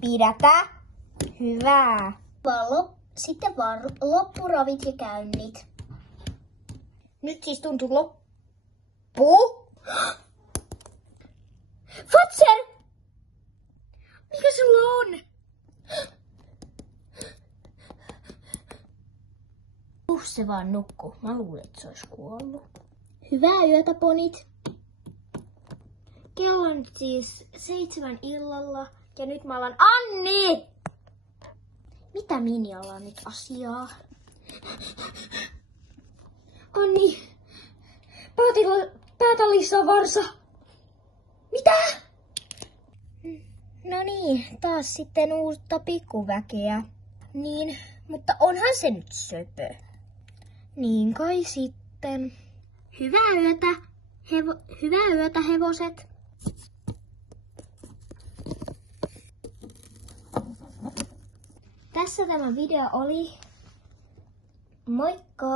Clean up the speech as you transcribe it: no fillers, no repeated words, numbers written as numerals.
Pidäpä hyvää. Sitten vaan loppuravit ja käynnit. Nyt siis tuntuu loppu. Fatser! Mikä sulla on? Se vaan nukkuu. Mä luulen, että se olisi kuollut. Hyvää yötä, ponit. Kello on siis 7 illalla ja nyt mä alan Anni! Mitä Minjalla on nyt asiaa? Anni! Päätalissa on varsa! Mitä? No niin, taas sitten uutta pikkuväkeä. Niin, mutta onhan se nyt söpö. Niin kai sitten. Hyvää yötä, hyvää yötä hevoset. Tässä tämä video oli. Moikka!